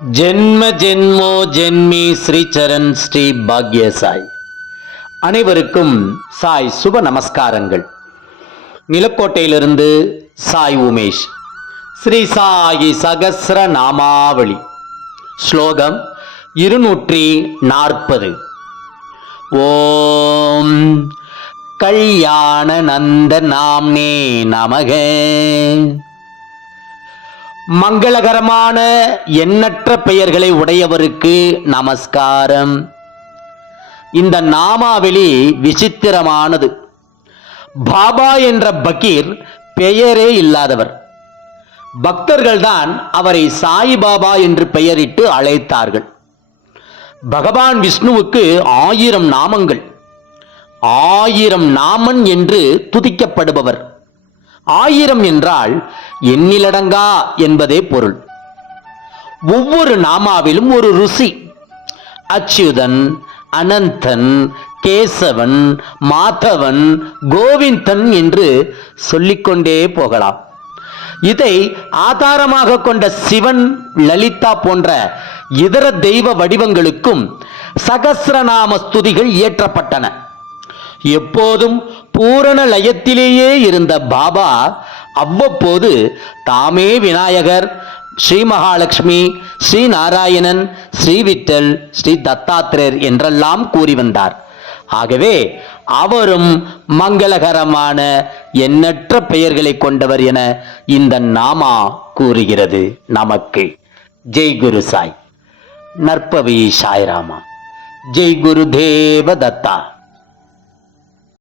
ஜென்ம ஜென்மோ ஜென்மி ஸ்ரீச்சரண் ஸ்ரீ பாக்ய சாய் அனைவருக்கும் சாய் சுப நமஸ்காரங்கள். நிலக்கோட்டையிலிருந்து சாய் உமேஷ். ஸ்ரீ சாயி சகசிர நாமாவளி. ஸ்லோகம் இருநூற்றி நாற்பது. ஓம் கல்யாண நந்த நாம்னே நமக. மங்களகரமான எண்ணற்ற பெயர்களை உடையவருக்கு நமஸ்காரம். இந்த நாமாவளி விசித்திரமானது. பாபா என்ற பகீர் பெயரே இல்லாதவர். பக்தர்கள்தான் அவரை சாயிபாபா என்று பெயரிட்டு அழைத்தார்கள். பகவான் விஷ்ணுவுக்கு ஆயிரம் நாமங்கள். ஆயிரம் நாமன் என்று துதிக்கப்படுபவர். ஆயிரம் என்றால் எண்ணிலடங்கா என்பதே பொருள். ஒவ்வொரு நாமாவிலும் ஒரு ருசி. அச்சுதன் அனந்தன் கேசவன் மாதவன் கோவிந்தன் என்று சொல்லிக்கொண்டே போகலாம். இதை ஆதாரமாக கொண்ட சிவன் லலிதா போன்ற இதர தெய்வ வடிவங்களுக்கும் சகசிரநாம ஸ்துதிகள் இயற்றப்பட்டன. எப்போதும் பூரண லயத்திலேயே இருந்த பாபா அவ்வப்போது தாமே விநாயகர் ஸ்ரீ மகாலட்சுமி ஸ்ரீ நாராயணன் ஸ்ரீ விட்டல் ஸ்ரீ தத்தாத்திரர் என்றெல்லாம் கூறி வந்தார். ஆகவே அவரும் மங்களகரமான எண்ணற்ற பெயர்களை கொண்டவர் என இந்த நாமா கூறுகிறது நமக்கு. ஜெய் குரு சாய். நற்பவி சாய்ராமா. ஜெய் குரு தேவ தத்தா